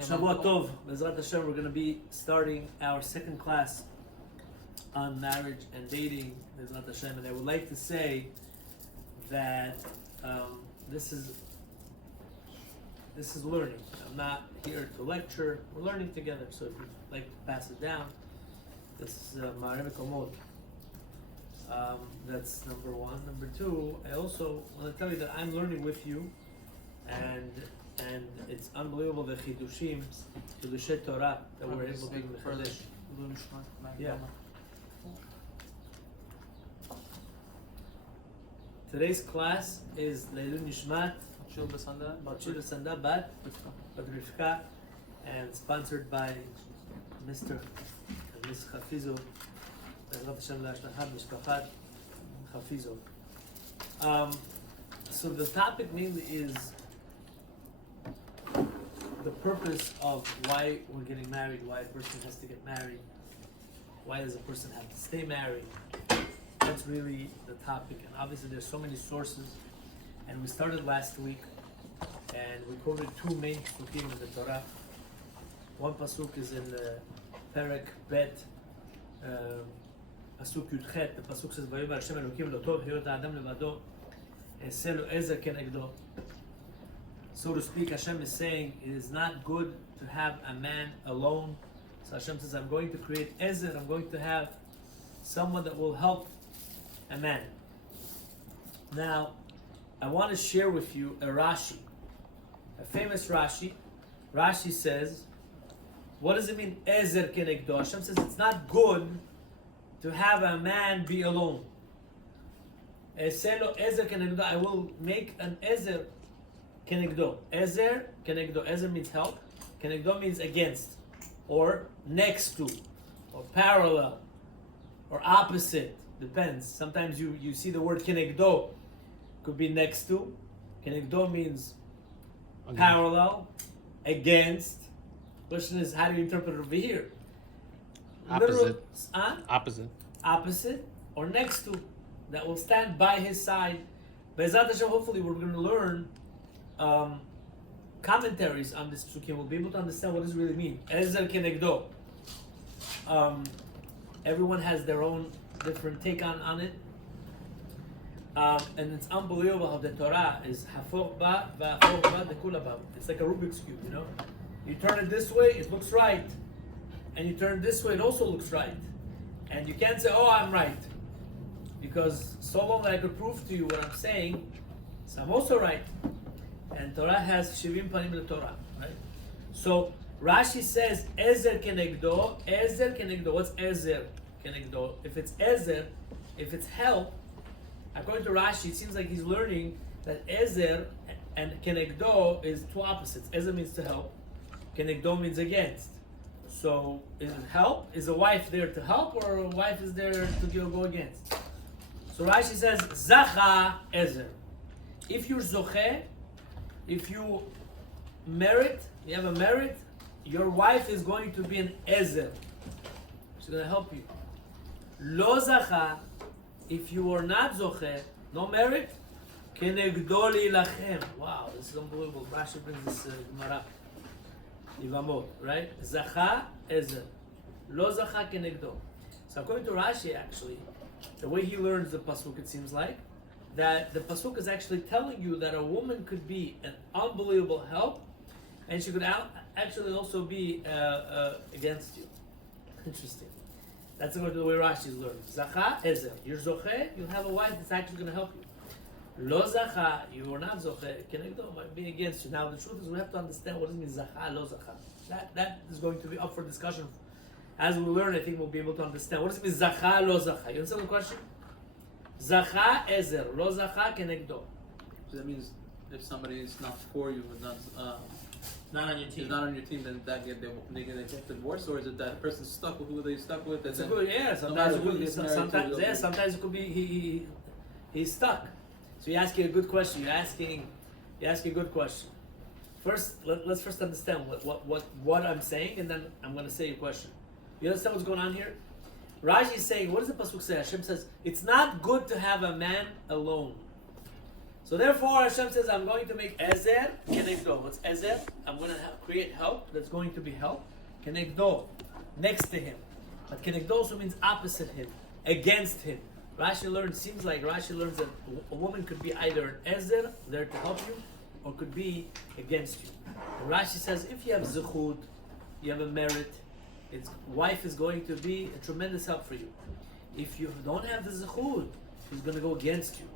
Shavua Tov, Bezrat Hashem, we're going to be starting our second class on marriage and dating, Bezrat Hashem, and I would like to say that this is learning. I'm not here to lecture, we're learning together, so if you'd like to pass it down, this is Ma'areh Mekomot. That's number one. Number two, I also want to tell you that I'm learning with you, and it's unbelievable the chidushim, chidushei Torah that we're able to lechadesh. Yeah. Today's class is Leilui Nishmat Ochil Basande bat Rivka, and sponsored by Mr. and Ms. Chafizo. So the topic mainly is the purpose of why we're getting married, why a person has to get married, why does a person have to stay married. That's really the topic, and obviously there's so many sources, and we started last week and we quoted two main pasukim in the Torah. One pasuk is in the Perek Bet, pasuk Yudchet. The pasuk says, "Vayomer Hashem Elokim lo tov hiyot ha'adam levado, e'aseh lo ezer kenegdo." So to speak, Hashem is saying it is not good to have a man alone. So Hashem says, I'm going to create ezer, I'm going to have someone that will help a man. Now, I want to share with you a Rashi, a famous Rashi. Rashi says, what does it mean, ezer kenegdo? Hashem says it's not good to have a man be alone. E'aseh lo ezer kenegdo, I will make an ezer kenegdo. Ezer, kenegdo. Ezer means help. Kenegdo means against, or next to, or parallel, or opposite. Depends. Sometimes you see the word kenegdo. Could be next to. Kenegdo means parallel, against. Question is, how do you interpret it over here? Opposite. Opposite. Opposite, or next to. That will stand by his side. Be'ezrat Hashem, hopefully we're going to learn commentaries on this psukim. We'll be able to understand what does it really mean. Ezer kenegdo. Everyone has their own different take on it. And it's unbelievable how the Torah is hafoch ba v'hafoch ba dekula ba. It's like a Rubik's Cube, you know? You turn it this way, it looks right. And you turn it this way, it also looks right. And you can't say, oh, I'm right. Because so long that I could prove to you what I'm saying, so I'm also right. And Torah has shivim panim leTorah, right? So Rashi says ezer kenegdo. Ezer kenegdo. What's ezer kenegdo? If it's ezer, if it's help, according to Rashi, it seems like he's learning that ezer and kenegdo is two opposites. Ezer means to help. Kenegdo means against. So is it help? Is a wife there to help, or a wife is there to go against? So Rashi says zacha ezer. If you're zoche, if you merit, you have a merit, your wife is going to be an ezer. She's going to help you. Lo zacha, if you are not zoche, no merit, kenegdo leilachem. Wow, this is unbelievable. Rashi brings this Gemara. Yivamot, right? Zacha ezer. Lo zacha kenegdo. So according to Rashi, actually, the way he learns the pasuk, it seems like, that the pasuk is actually telling you that a woman could be an unbelievable help, and she could actually also be against you. Interesting. That's according to the way Rashi is learning. Zacha ezer. You're zoche, you have a wife that's actually going to help you. Lo zacha, you are not zoche, kenegdo, might be against you. Now the truth is we have to understand what it means zacha, lo zacha. That is going to be up for discussion. As we learn, I think we'll be able to understand. What does it mean zacha, lo zacha? You understand the question? Zacha ezer, lo zacha kenegdo. So that means if somebody is not for you, not on your team. Is not on your team, then they get divorced, or is it that person's stuck with who they stuck with? It's a good, yeah. Sometimes it could be he's stuck. So you're asking a good question. You're asking a good question. First, let's first understand what I'm saying, and then I'm going to say a question. You understand what's going on here? Rashi is saying, what does the pasuk say? Hashem says, it's not good to have a man alone. So therefore, Hashem says, I'm going to make Ezer Kenegdo. What's Ezer? I'm going to create help that's going to be help. Kenegdo, next to him. But Kenegdo also means opposite him, against him. Seems like Rashi learns that a woman could be either an Ezer, there to help you, or could be against you. And Rashi says, if you have Zechut, you have a merit, his wife is going to be a tremendous help for you. If you don't have the Zechut, she's going to go against you.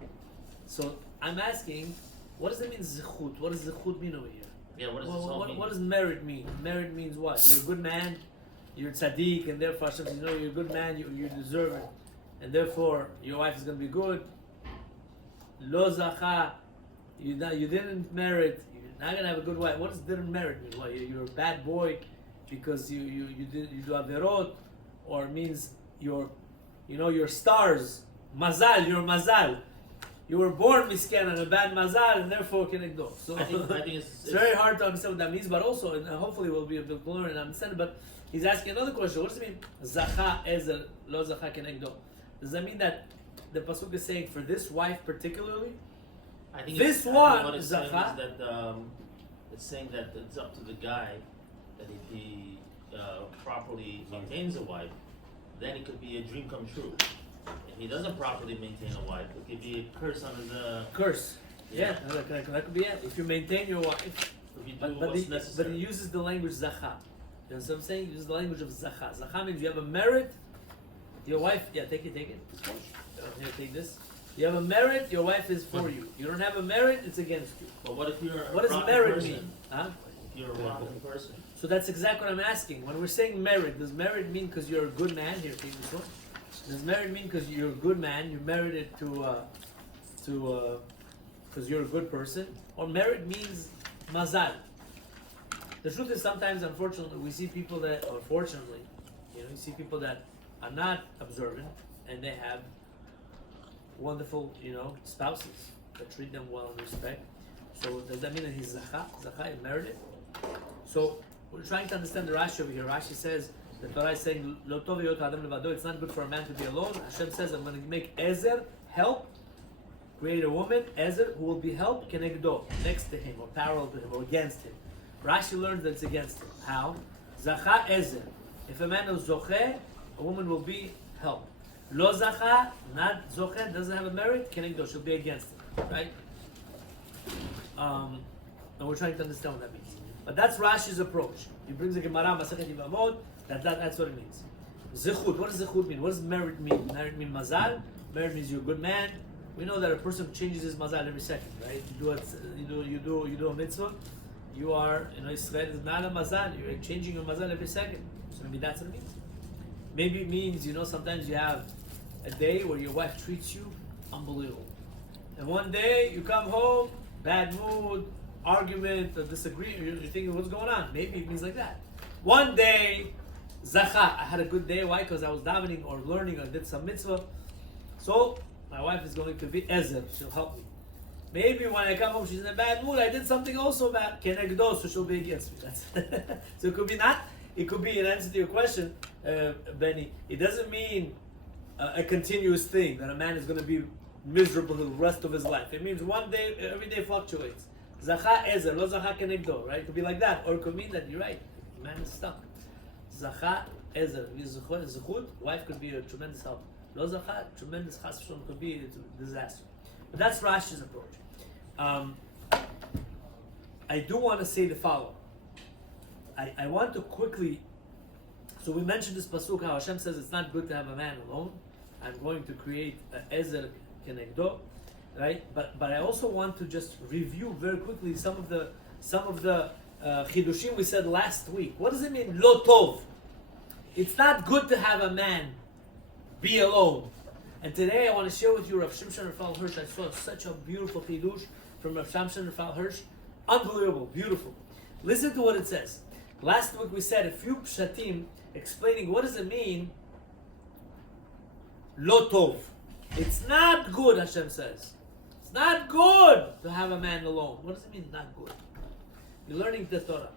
So I'm asking, what does it mean Zechut? What does Zechut mean over here? Yeah, what does this all mean? What does merit mean? Merit means what? You're a good man, you're tzaddik, and therefore Hashem says, you're a good man, you deserve it. And therefore, your wife is going to be good. Lo zacha, you didn't merit, you're not going to have a good wife. What does didn't merit mean? What, you're a bad boy because you do averot, or it means you're stars, mazal, you're mazal. You were born misken and a bad mazal, and therefore kenegdo. So I think it's very hard to understand what that means, but also, and hopefully we'll be able to learn and understand it. But he's asking another question. What does it mean? Zacha ezer lo zacha kenegdo. Does that mean that the pasuk is saying for this wife particularly? I think this I one think what it's saying is zacha. that it's saying that it's up to the guy that if he properly maintains a wife, then it could be a dream come true. If he doesn't properly maintain a wife, it could be a curse on his Curse. Yeah, that could be it. If you maintain your wife. if you do But what's he necessary. uses the language zacha. You know what I'm saying? He uses the language of zacha. Zacha means you have a merit. Your wife, take it. Here, take this. You have a merit. Your wife is for you. You don't have a merit. It's against you. But what if you're What a does rotten merit person? mean? Huh? If you're a rotten person. So that's exactly what I'm asking. When we're saying merit, does merit mean because you're a good man? Here, take this one. Does merit mean because you're a good man? You merited because you're a good person, or merit means mazal? The truth is, sometimes, unfortunately, we see people that, or fortunately, you see people that are not observant, and they have wonderful, spouses that treat them well and respect. So does that mean that he's zacha? Zacha is merited. So we're trying to understand the Rashi over here. Rashi says the Torah is saying, "Lo tov yot adam levado." It's not good for a man to be alone. Hashem says, "I'm going to make ezer help." Create a woman, Ezer, who will be helped, kenegdo, next to him, or parallel to him, or against him. Rashi learns that it's against him. How? Zacha Ezer. If a man is zoche, a woman will be helped. Lo zacha, not zoche, doesn't have a merit, kenegdo, she'll be against him. Right? And we're trying to understand what that means. But that's Rashi's approach. He brings a Gemara, Masechet Yevamot, that's what it means. Zechut, what does zechut mean? What does merit mean? Merit means mazal. Merit means you're a good man. We know that a person changes his mazal every second, right? You do a mitzvah. You are, Israel is not a mazal. You're changing your mazal every second. So maybe that's what it means. Maybe it means, sometimes you have a day where your wife treats you unbelievable. And one day you come home, bad mood, argument, or disagreement. You're thinking, what's going on? Maybe it means like that. One day, zacha, I had a good day. Why? Because I was davening or learning or did some mitzvah. So my wife is going to be ezer. She'll help me. Maybe when I come home, she's in a bad mood. I did something also bad. Kenegdo, so she'll be against me. So it could be not. It could be an answer to your question, Benny. It doesn't mean a continuous thing that a man is going to be miserable the rest of his life. It means one day, every day fluctuates. Zacha ezer, lo zacha kenegdo. Right? It could be like that, or it could mean that you're right. The man is stuck. Zacha ezer, zechut. Wife could be a tremendous help. Lo zacha, tremendous chas v'shalom, could be a disaster. But that's Rashi's approach. I do want to say the following. I want to quickly. So we mentioned this pasuk how Hashem says it's not good to have a man alone. I'm going to create ezer kenegdo, right? But I also want to just review very quickly some of the chidushim we said last week. What does it mean lo tov? It's not good to have a man be alone. And today I want to share with you Rav Shimshon Raphael Hirsch. I saw such a beautiful chidush from Rav Shimshon Raphael Hirsch. Unbelievable, beautiful. Listen to what it says. Last week we said a few pshatim explaining what does it mean lo tov. It's not good, Hashem says. It's not good to have a man alone. What does it mean not good? You're learning the Torah.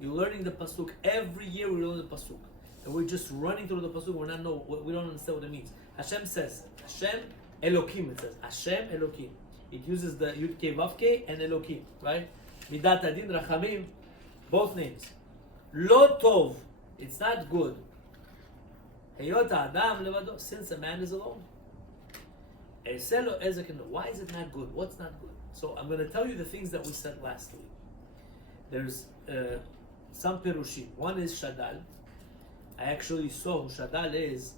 You're learning the pasuk. Every year we learn the pasuk. And we're just running through the pasuk. We don't understand what it means. Hashem says, Hashem Elokim, it says. Hashem Elokim. It uses the Yud Kei Vav Kei and Elokim, right? Midat Adin Rachamim, both names. Lo Tov, it's not good. Heyot Adam Levado, since a man is alone. Eselo Ezekin, why is it not good? What's not good? So I'm going to tell you the things that we said last week. There's some Perushim. One is Shadal. I actually saw who Shadal is.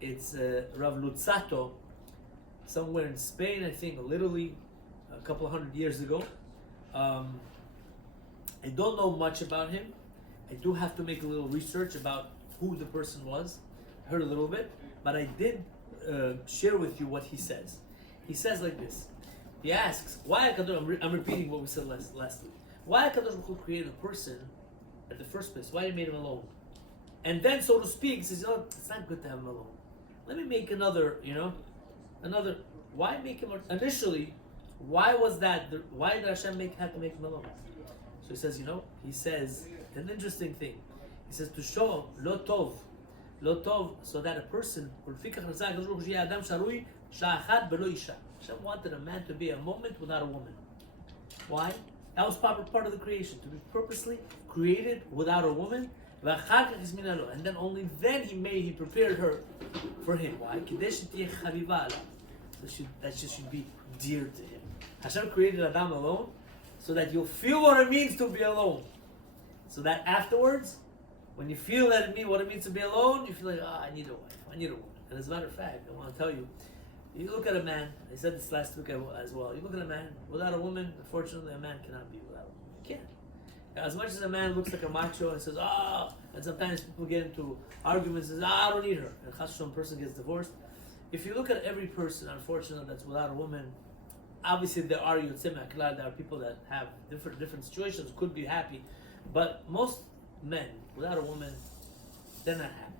It's Rav Lutzato, somewhere in Spain, I think, literally a couple of 100 years ago. I don't know much about him. I do have to make a little research about who the person was. I heard a little bit, but I did share with you what he says. He says like this. He asks, why I'm repeating what we said last week. Why Kadosh Baruch Hu created a person at the first place? Why he made him alone? And then, so to speak, he says, it's not good to have him alone. Let me make another. Why make him initially? Why was that? Why did Hashem had to make him alone? So he says, he says an interesting thing. He says to show lo tov, so that a person. Hashem wanted a man to be a moment without a woman. Why? That was part of the creation, to be purposely created without a woman. And then only then he prepared her for him. Why? So that she should be dear to him. Hashem created Adam alone so that you'll feel what it means to be alone. So that afterwards, when you feel what it means to be alone, you feel like, I need a wife, I need a woman. And as a matter of fact, I want to tell you, you look at a man, I said this last week as well, you look at a man without a woman, unfortunately a man cannot be without a woman. He can't. As much as a man looks like a macho and says, and sometimes people get into arguments and says, I don't need her, and a person gets divorced. If you look at every person, unfortunately, that's without a woman, obviously there are yotzei ma'aklal, there are people that have different situations, could be happy, but most men without a woman, they're not happy.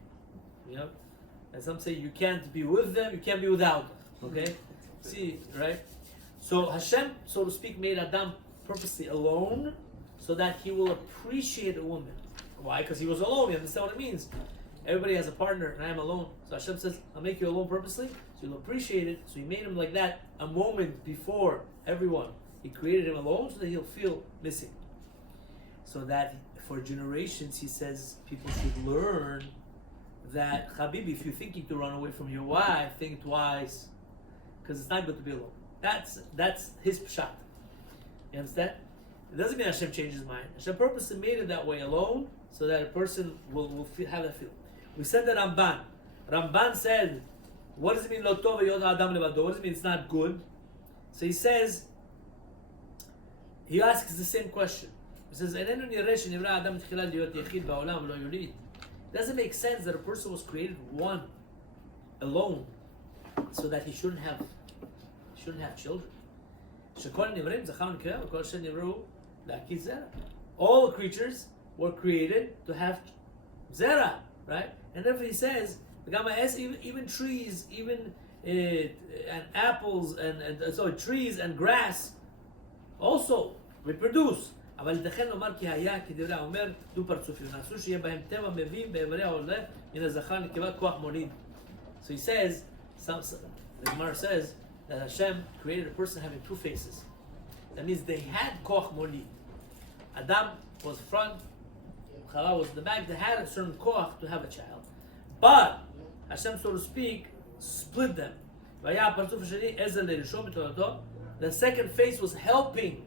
And some say you can't be with them, you can't be without them. Okay? See, right? So Hashem, so to speak, made Adam purposely alone so that he will appreciate a woman. Why? Because he was alone. You understand what it means? Everybody has a partner, and I am alone. So Hashem says, I'll make you alone purposely, so you'll appreciate it. So he made him like that a moment before everyone. He created him alone so that he'll feel missing. So that for generations, he says, people should learn that, Habibi, if you're thinking to run away from your wife, think twice, because it's not good to be alone. That's his pshat. You understand? It doesn't mean Hashem changed his mind. Hashem purposely made it that way alone, so that a person will have that feeling. We said that Ramban. Ramban said, what does it mean, lo tov heyot adam levado? What does it mean it's not good? So he says, he asks the same question. He says, it doesn't make sense that a person was created one, alone, so that he shouldn't have children. All creatures were created to have zera, right? And therefore he says, even trees, even and apples, and trees and grass also reproduce. אבל ייתכן לומר כי היה כדברי האומר דו פרצופים נעשו שיהיה בהם טבע מבין באיברי העולה מן הזכר נקבה כוח מוליד. So he says, the Gemara says that Hashem created a person having two faces. That means they had koach molid. Adam was front, Chava was in the back. They had a certain koach to have a child. But Hashem, so to speak, split them. The second face was helping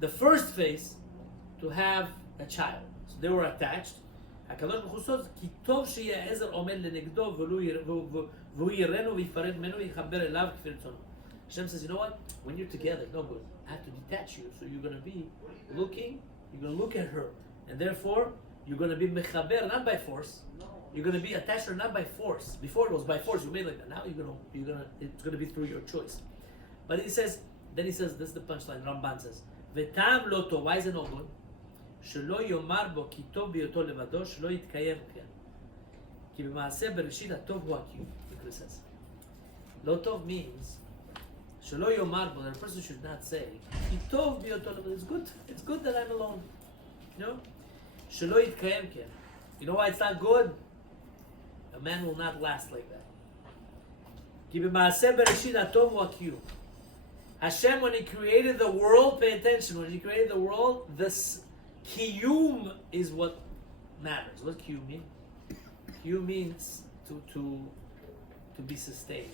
the first face to have a child. So they were attached. Hashem says, you know what? When you're together, no good. I have to detach you. So you're going to be looking, you're going to look at her. And therefore, you're going to be mechaber, not by force. You're going to be attached to her, not by force. Before it was by force, you made like that. Now it's going to be through your choice. But he says, this is the punchline, Ramban says, וטעם לא טוב, why is it not good? שלא יאמר בו כי טוב בהיותו לבדו, שלא יתקיים כן. כי במעשה בראשית הטוב הוא הקיום, it says. לא טוב means, שלא יאמר בו, that a person should not say, כי טוב בהיותו לבדו, it's good that I'm alone. You know? שלא יתקיים כן. You know why it's not good? A man will not last like that. כי במעשה בראשית הטוב הוא הקיום. Hashem, when He created the world, pay attention, when He created the world, this kiyum is what matters. What kiyum mean? Kiyum means to be sustained.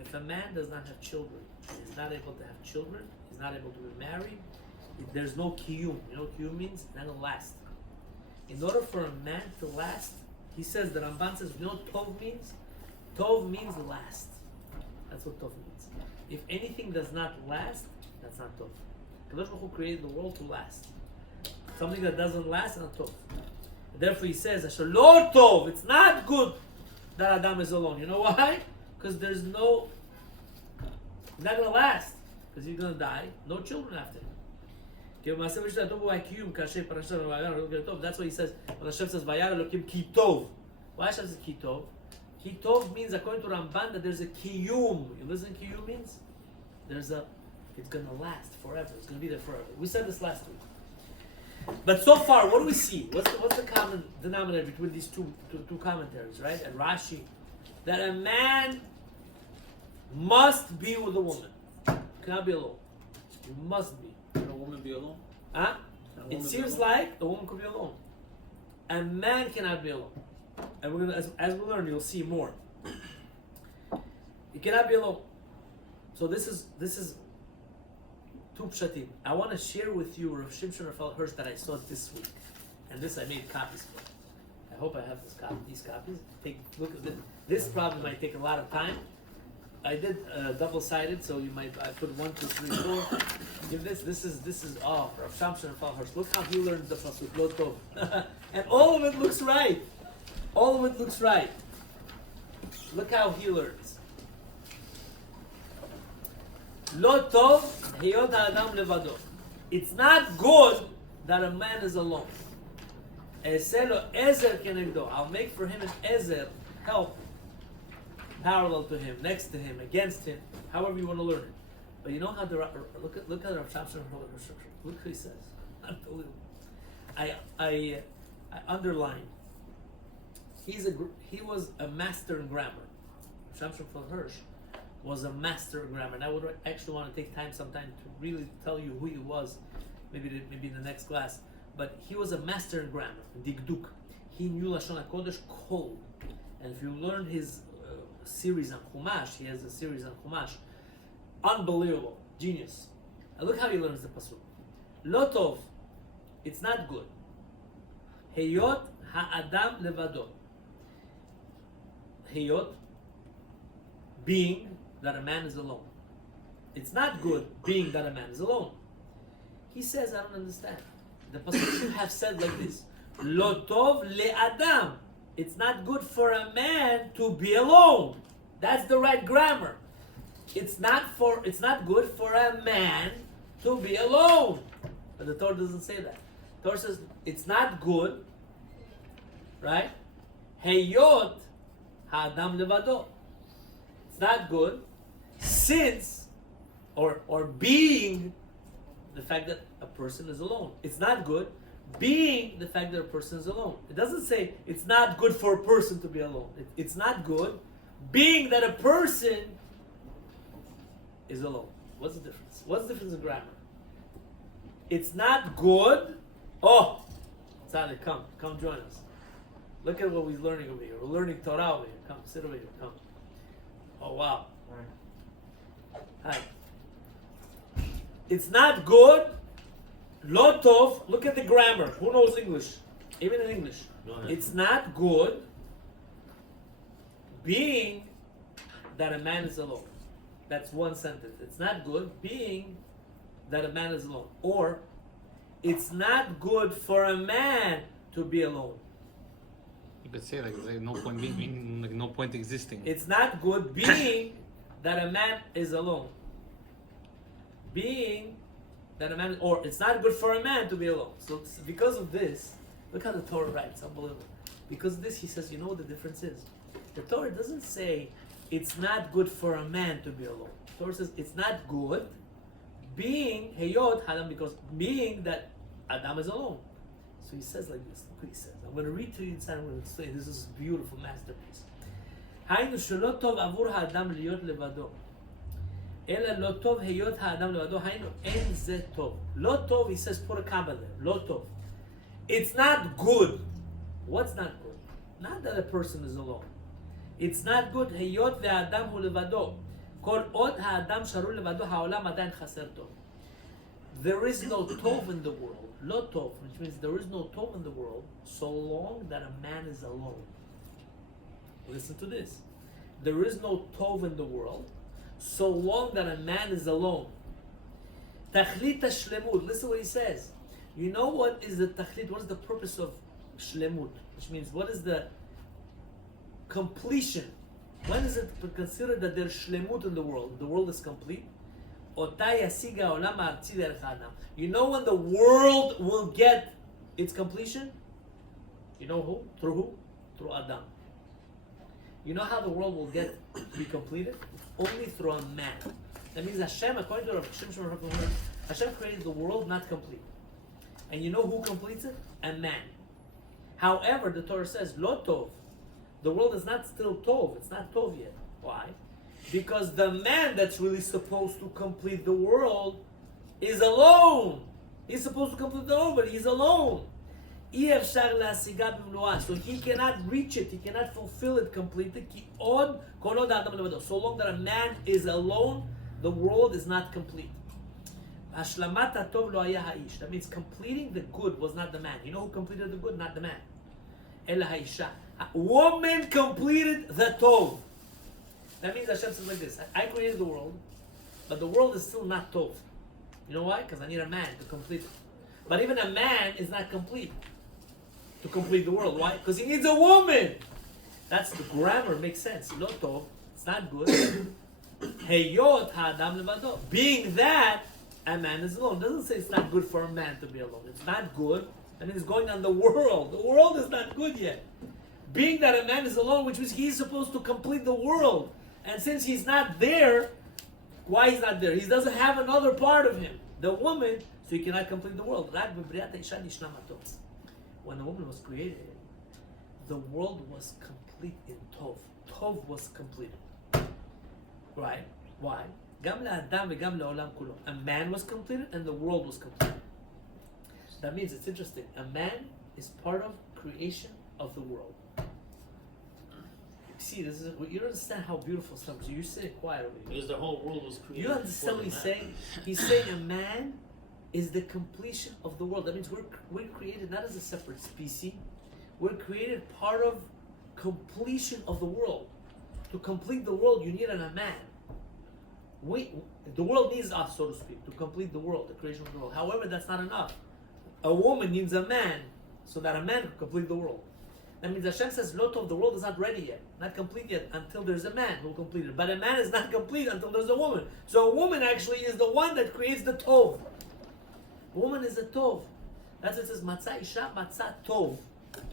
If a man does not have children, he's not able to have children, he's not able to be married, there's no kiyum. You know what kiyum means? It's not going to last. In order for a man to last, he says, the Ramban says, you know what tov means? Tov means last. That's what tov means. If anything does not last, that's not tov. Kadosh Baruch Hu created the world to last. Something that doesn't last is not tov. Therefore he says, Asher lo tov, it's not good that Adam is alone. You know why? Because there's no, it's not going to last. Because he's going to die, no children after him. That's why he says, when Hashem says, Vayar Elokim ki tov. Why Hashem says ki tov? Ki tov means, according to Ramban, that there's a kiyum. You listen to kiyum means? It's going to last forever. It's going to be there forever. We said this last week. But so far, what do we see? What's the common denominator between these two commentaries, right? And Rashi, that a man must be with a woman. Cannot be alone. You must be. Can a woman be alone? Huh? It seems like the woman could be alone. A man cannot be alone. And we're gonna, as we learn, you'll see more. You cannot be alone. So this is two pshatim. I want to share with you Rav Shimshon Raphael Hirsch that I saw this week, and this I made copies for. I hope I have these copies. Look at this. This probably might take a lot of time. I did double-sided, so I put 1, 2, 3, 4. Give this. This is Rav Shimshon Raphael Hirsch. Look how he learned the pasuk lo tov, and all of it looks right. All of it looks right. Look how he learns. Lo tov heyot ha'adam levado. It's not good that a man is alone. E'eseh lo ezer kenegdo. I'll make for him an ezer, help, parallel to him, next to him, against him, however you want to learn it. But you know how look at Rav Shimshon. Look what he says. Unbelievable. I underlined. He was a master in grammar. Shimshon Raphael Hirsch was a master in grammar, and I would actually want to take time sometime to really tell you who he was, maybe in the next class. But he was a master in grammar, Digduk. He knew Lashon HaKodesh cold, and if you learn his series on Chumash, he has a series on Chumash, unbelievable, genius. And look how he learns the pasuk. Lo tov, it's not good. Heyot ha'adam levado. Heyot, being that a man is alone. It's not good being that a man is alone. He says, I don't understand. The pasuk should have said like this: Lo tov le'adam. It's not good for a man to be alone. That's the right grammar. It's not good for a man to be alone. But the Torah doesn't say that. The Torah says it's not good, right? Heyot ha'adam levado. It's not good since, or being, the fact that a person is alone. It's not good being the fact that a person is alone. It doesn't say it's not good for a person to be alone. It's not good being that a person is alone. What's the difference? What's the difference in grammar? It's not good. Oh, Tzaddik, come join us. Look at what we're learning over here. We're learning Torah over here. Come, sit over here. Come. Oh, wow. Hi. It's not good. Lo tov. Look at the grammar. Who knows English? Even in English. It's not good being that a man is alone. That's one sentence. It's not good being that a man is alone. Or, it's not good for a man to be alone. You could say like there's no point being, like no point existing. It's not good being that a man is alone. Being that a man, or it's not good for a man to be alone. So because of this, look how the Torah writes, unbelievable. Because of this, he says, you know what the difference is? The Torah doesn't say it's not good for a man to be alone. The Torah says it's not good being heyot hadam, because being that Adam is alone. So he says like this. Look what he says. I'm going to read to you inside. I'm going to explain. This is a beautiful masterpiece. היינו שלא טוב עבור האדם להיות לבדו. אלא לא טוב היות האדם לבדו, היינו, אין זה טוב. לא טוב, he says, put a comma there, לא טוב. It's not good. What's not good? Not that a person is alone. It's not good היות והאדם הוא לבדו. כל עוד האדם שרוי לבדו, העולם עדיין חסר טוב. There is no tov in the world. לא טוב, which means there is no tov in the world so long that a man is alone. Listen to this. There is no tov in the world so long that a man is alone. Tachlit shlemut. Listen what he says. You know what is the tachlit? What is the purpose of shlemut? Which means what is the completion? When is it considered that there's shlemut in the world? The world is complete. You know when the world will get its completion? You know who? Through who? Through Adam. You know how the world will get to be completed? Only through a man. That means Hashem, according to Rabbi Hashem created the world not complete. And you know who completes it? A man. However, the Torah says, Lo Tov. The world is not still Tov. It's not Tov yet. Why? Because the man that's really supposed to complete the world is alone. He's supposed to complete the world, but he's alone. So he cannot reach it. He cannot fulfill it completely. So long that a man is alone, the world is not complete. That means completing the good was not the man. You know who completed the good? Not the man. A woman completed the tov. That means Hashem says like this: I created the world, but the world is still not tov. You know why? Because I need a man to complete it. But even a man is not complete to complete the world. Why? Because he needs a woman. That's the grammar makes sense. Lo tov, it's not good. Heyot ha'adam levado. Being that a man is alone. It doesn't say it's not good for a man to be alone. It's not good. And it's going on the world. The world is not good yet. Being that a man is alone, which means he's supposed to complete the world. And since he's not there, why he's not there? He doesn't have another part of him, the woman, so he cannot complete the world. When the woman was created, the world was complete in Tov. Tov was completed. Right? Why? A man was completed and the world was completed. That means it's interesting. A man is part of creation of the world. See, this is you don't understand how beautiful something. You say it quietly. Because the whole world was created. You understand what he's saying? He's saying a man is the completion of the world. That means we're created not as a separate species. We're created part of completion of the world. To complete the world, you need a man. The world needs us, so to speak, to complete the world, the creation of the world. However, that's not enough. A woman needs a man so that a man can complete the world. That means Hashem says, Lot of the world is not ready yet, not complete yet, until there's a man who will complete it. But a man is not complete until there's a woman. So a woman actually is the one that creates the Tov. A woman is a Tov. That's what it says, Matzah Isha, Matzah Tov.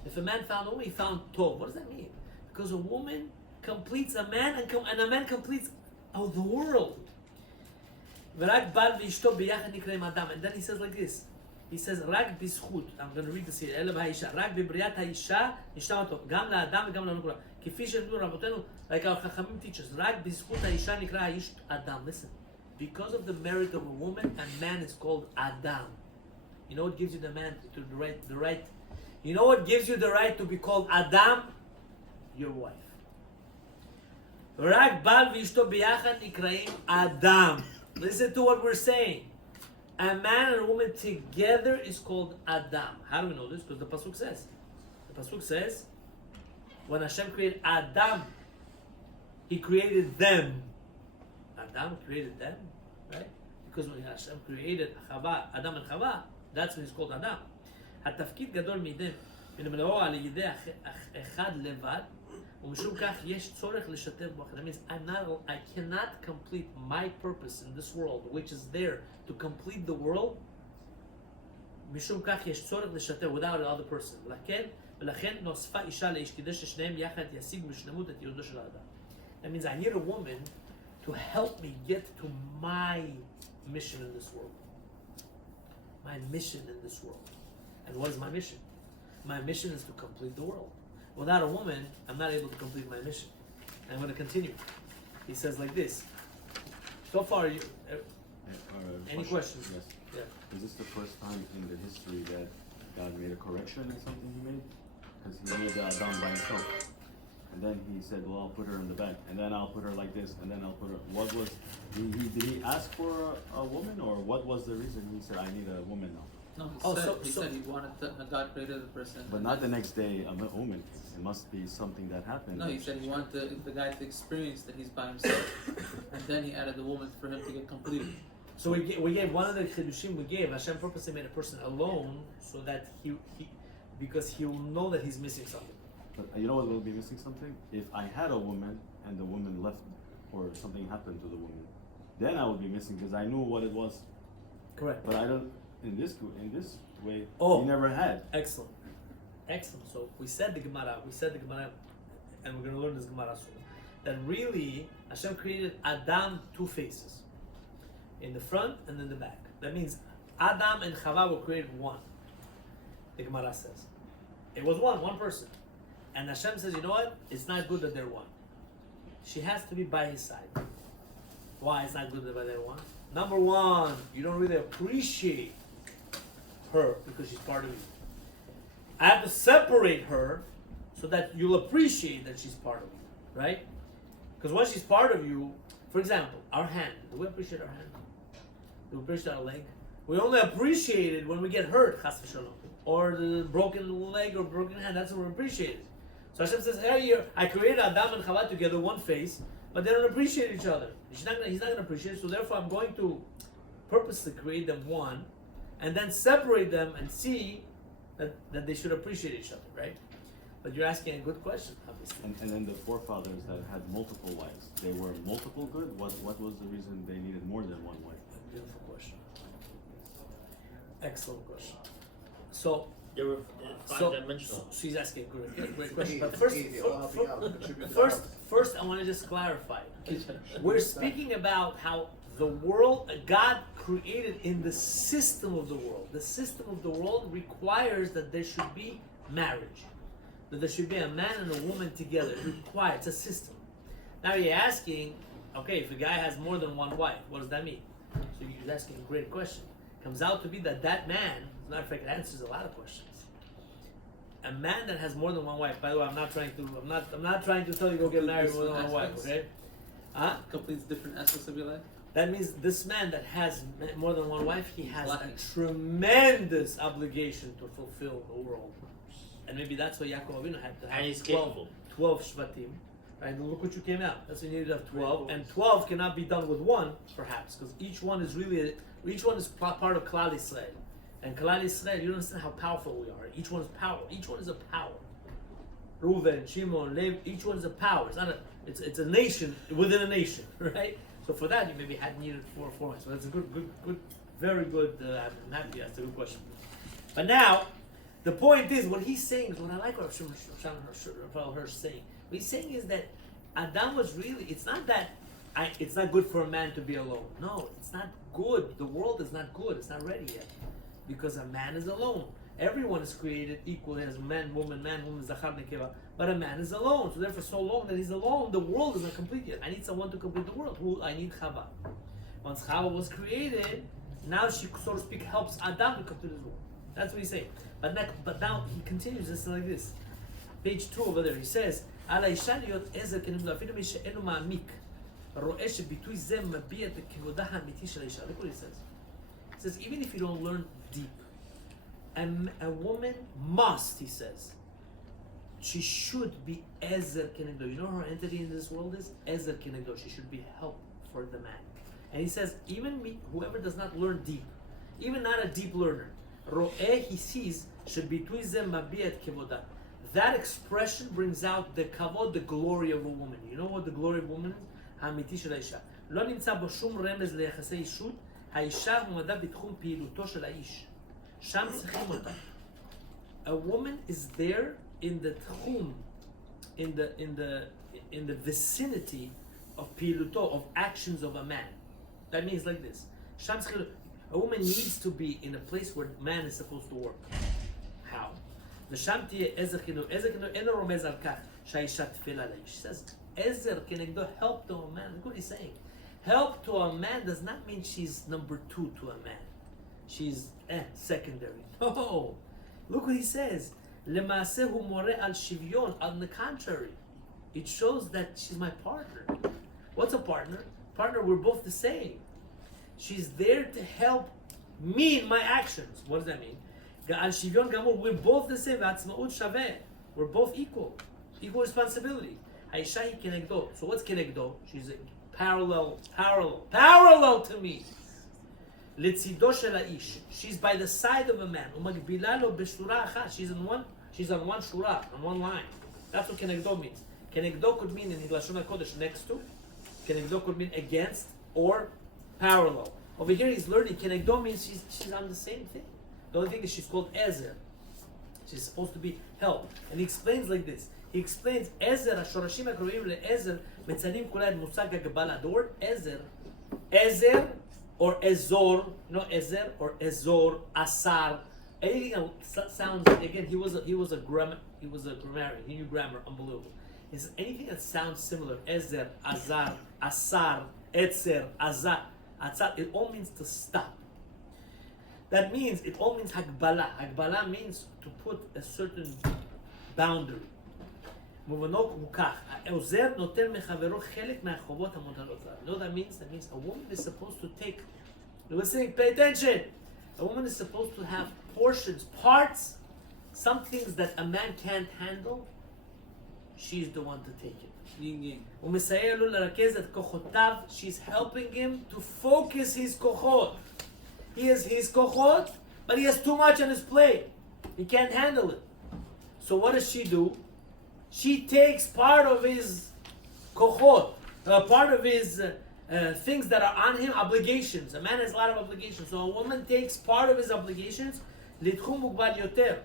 If a man found a woman, he found Tov. What does that mean? Because a woman completes a man, and a man completes the world. And then he says like this. He says, רק בזכות, I'm going to read this here, אלא בהאישה, רק בבריאת האישה נשתם הטוב, גם לאדם וגם לנו כולם. כפי שלימדו רבותינו, like our חכמים teachers, רק בזכות האישה נקרא האיש אדם. Listen, because of the merit of a woman, a man is called Adam. You know what gives you the man to the right? You know what gives you the right to be called Adam? Your wife. רק בעל ואשתו ביחד נקראים אדם. Listen to what we're saying. A man and a woman together is called Adam. How do we know this? Because the Pasuk says. The Pasuk says, when Hashem created Adam, He created them. Adam created them, right? Because when Hashem created Chava, Adam and Chava, that's when He's called Adam. התפקיד גדול מלמלאו על ידי אחד לבד, ומשום כך יש צורך לשתף בו. That means I cannot complete my purpose in this world, which is there to complete the world. משום כך יש צורך לשתף without another person. ולכן נוספה אישה לאיש כדי ששניהם יחד ישיגו בשלמות את ייעודו של האדם. That means I need a woman to help me get to my mission in this world. My mission in this world. And what is my mission? My mission is to complete the world. Without a woman, I'm not able to complete my mission. I'm going to continue. He says like this. So far, you, any Question. questions? Yes. Yeah. Is this the first time in the history that God made a correction in something he made? Because he made Adam by himself. And then he said, well, I'll put her in the back. And then I'll put her like this. And then I'll put her... What was... Did he ask for a woman? Or what was the reason he said, I need a woman now? No, Oh, he said he wanted God created the person. But not the next day, a woman. It must be something that happened. No, he said he wanted the guy to experience that he's by himself. And then he added the woman for him to get completed. So we gave one of the chidushim we gave. Hashem purposely made a person alone so that because he'll know that he's missing something. But you know what will be missing something? If I had a woman and the woman left or something happened to the woman, then I would be missing because I knew what it was. Correct. But I don't. In this way, Oh. he never had. Excellent. So we said the Gemara, and we're going to learn this Gemara soon. That really Hashem created Adam two faces, in the front and in the back. That means Adam and Chava were created one. The Gemara says it was one person, and Hashem says, you know what? It's not good that they're one. She has to be by his side. Why it's not good that they're one? Number one, you don't really appreciate her because she's part of you. I have to separate her so that you'll appreciate that she's part of you, right? Because once she's part of you, for example, our hand. Do we appreciate our hand? Do we appreciate our leg? We only appreciate it when we get hurt, chas v'shalom, or the broken leg or broken hand. That's when we appreciate it. So Hashem says, hey, I created Adam and Chava together, one face, but they don't appreciate each other. He's not going to appreciate it, so therefore I'm going to purposely create them one, and then separate them and see that they should appreciate each other, right? But you're asking a good question, obviously. And then the forefathers that had multiple wives, they were multiple good? What was the reason they needed more than one wife? Beautiful question. Excellent question. So, They were five-dimensional. so she's asking a great question. But first, I want to just clarify. We're speaking about how the world, God created in the system of the world. The system of the world requires that there should be marriage. That there should be a man and a woman together. It requires, it's a system. Now you're asking, okay, if a guy has more than one wife, what does that mean? So you're asking a great question. Comes out to be that man, as a matter of fact, it answers a lot of questions. A man that has more than one wife. By the way, I'm not trying to tell you go get married with more than one wife. Okay? Completes different aspects of your life. That means this man that has more than one wife, he has a tremendous obligation to fulfill the world. And maybe that's why Yaakov Avinu had to have And he's 12 shvatim. Right? And look what you came out. That's why you need to have 12. And 12 cannot be done with one, perhaps, because each one is part of Klal Yisrael. And Klal Yisrael, you don't understand how powerful we are. Each one is power. Each one is a power. Reuven, Shimon, Lev, each one is a power. It's a nation within a nation, right? So for that, you maybe had needed four months. So that's a good, very good. I'm happy. That's a good question. But now, the point is, what he's saying is what I like what Rav Hirsch is saying. What he's saying is that Adam was really. It's not that it's not good for a man to be alone. No, it's not good. The world is not good. It's not ready yet, because a man is alone. Everyone is created equally as man, woman, zachar, nekeva. But a man is alone. So therefore, so long that he's alone, the world is not complete yet. I need someone to complete the world. Who? I need Chava. Once Chava was created, now she, so to speak, helps Adam to complete his world. That's what he's saying. But now he continues this like this. Page 2 over there, he says, "Al האישה להיות עזר כנגדו, אפילו מי שאינו מעמיק, רואה שביטוי זה מביע את כבודה האמיתי של האישה." Look what he says. He says, even if you don't learn deep, a woman must, he says, she should be ezer kenegdo. You know her entity in this world is ezer kenegdo. She should be help for the man. And he says, even me, whoever does not learn deep, even not a deep learner, ro'eh, he sees, שבביטוי זה מביע את כבודה. That expression brings out the kavod, the glory of a woman. You know what the glory of a woman is? האמיתי של האישה. לא נמצא בו שום רמז ליחסי אישות. האישה מועמדה בתחום פעילותו של האיש. שם צריכים אותה. A woman is there in the tchum, in the vicinity of פעילותו, of actions of a man. That means like this. שם צריכים, a woman needs to be in a place where man is supposed to work. How? ושם תהיה עזר כנגדו. עזר כנגדו אינו רומז על כך שהאישה תפל על האיש. He says, עזר כנגדו, help the man. Look what he's saying. Help to a man does not mean she's number 2 to a man. She's secondary. No. Look what he says. למעשה הוא מורה על שוויון. On the contrary, it shows that she's my partner. What's a partner? Partner, we're both the same. She's there to help me in my actions. What does that mean? על שוויון גמור, we're both the same. עצמאות שווה. We're both equal. Equal responsibility. האישה היא כנגדו. So what's כנגדו? She's parallel to me. לצידו של האיש. She's by the side of a man. ומגבילה לו בשורה אחת. She's on one shura, on one line. That's what כנגדו means. כנגדו could mean in לשון הקודש next to. כנגדו could mean against or parallel. Over here he's learning כנגדו means she's on the same thing. The only thing is she's called ezer. She's supposed to be help. And he explains like this. He explains ezer, השורשים הקרובים לאזר מציינים כולה את מושג הגבלה. The word ezer or ezor, ezer or ezor, asar. Anything that sounds, again, he was a grammarian. He knew grammar, unbelievable. He says anything that sounds similar, ezer, azar, asar, etzer, azar, atzar, it all means to stop. That means, it all means hagbala. Hagbala means to put a certain boundary. מובנו מוכח, העוזר נותן מחברו חלק מהחובות המוטלות עליו. You know what that means? That means a woman is supposed to take, you're listening, pay attention. A woman is supposed to have portions, parts, some things that a man can't handle, she's the one to take it. הוא מסייע לו לרכז את כוחותיו, she's helping him to focus his כוחות. He has his kochot, but he has too much on his plate. He can't handle it. So what does she do? She takes part of his kochot, part of his things that are on him, obligations. A man has a lot of obligations. So a woman takes part of his obligations. Litchum mugbar yoter.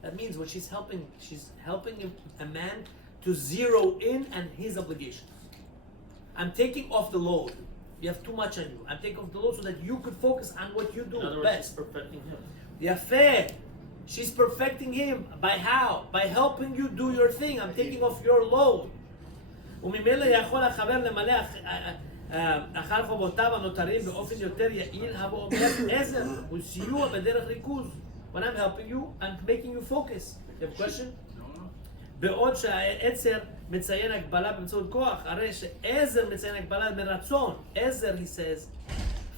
That means when she's helping a man to zero in on his obligations. I'm taking off the load. You have too much on you. I'm taking off the load so that you could focus on what you do In other words, best. she's perfecting him. Yafeh. She's perfecting him. By how? By helping you do your thing. I'm taking off your load. וממילא יכול החבר למלא אחר חובותיו הנותרים באופן יותר יעיל, הבא אומר עזר וסיוע בדרך ריכוז. When I'm helping you, I'm making you focus. You have a question? בעוד שהעצר מציין הגבלה באמצעות כוח, הרי שעזר מציין הגבלה מרצון. עזר, he says,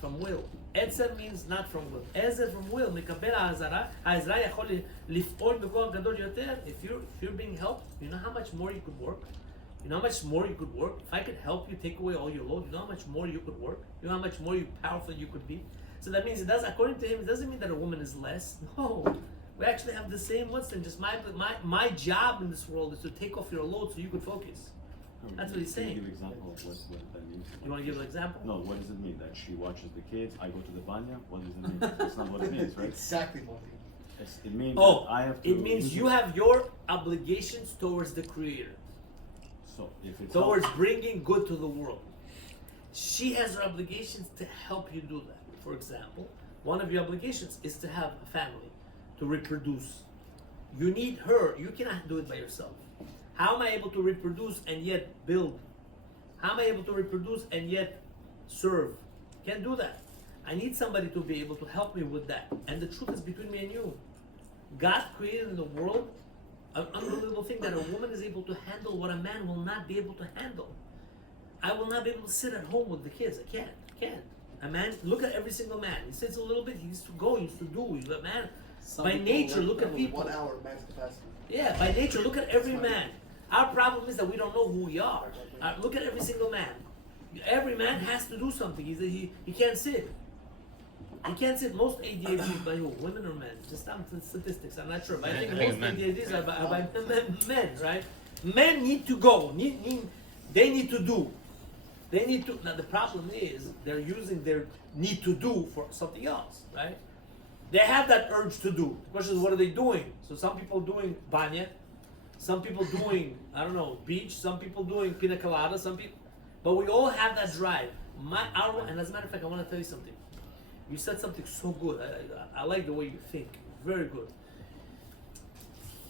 from will. עצר means not from will. עזר from will. מקבל העזרה יכול לפעול בכוח גדול יותר. If you're being helped, you know how much more you could work? You know how much more you could work? If I could help you take away all your load, you know how much more you could work? You know how much more powerful you could be? So that means according to him, it doesn't mean that a woman is less. No. We actually have the same Muslim. Just my job in this world is to take off your load so you could focus. That's what he's saying. Can you give an example of what that means? You want to give an example? No, what does it mean? That she watches the kids, I go to the banya? What does it mean? That's not what it means, right? Exactly what it It means Oh, that I have to... it means you have your obligations towards the Creator. So, if it's... Towards bringing good to the world. She has her obligations to help you do that. For example, one of your obligations is to have a family, to reproduce. You need her. You cannot do it by yourself. How am I able to reproduce and yet build? How am I able to reproduce and yet serve? Can't do that. I need somebody to be able to help me with that. And the truth is between me and you. God created in the world an unbelievable thing that a woman is able to handle what a man will not be able to handle. I will not be able to sit at home with the kids. I can't. A man, look at every single man. He sits a little bit, he used to go, he used to do. He's a man. By nature, look at people. 1 hour max capacity. Yeah, by nature, look at every man. Our problem is that we don't know who we are. Look at every single man. Every man has to do something. He can't sit. He can't sit. Most ADHD by who? Women or men? Just statistics. I'm not sure. But I think most ADHDs are by men, right? Men need to go. They need to do. They need to. Now the problem is they're using their need to do for something else, right? They have that urge to do. The question is, what are they doing? So some people doing banya, some people doing, I don't know, beach, some people doing pina colada, some people, but we all have that drive. And as a matter of fact, I want to tell you something. You said something so good. I like the way you think. Very good.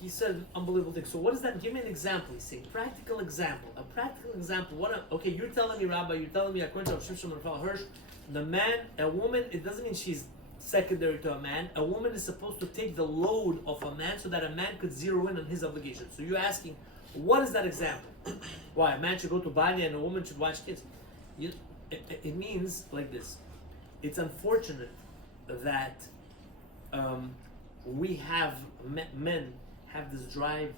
he said unbelievable things. So what does that? Give me an example. He's saying practical example. A practical example. Okay, you're telling me, Rabbi. You're telling me according to Shimshon and Hirsch, a woman. It doesn't mean she's secondary to a man. A woman is supposed to take the load of a man so that a man could zero in on his obligations. So you're asking, what is that example? Why a man should go to Bali and a woman should watch kids? It means like this. It's unfortunate that we have men have this drive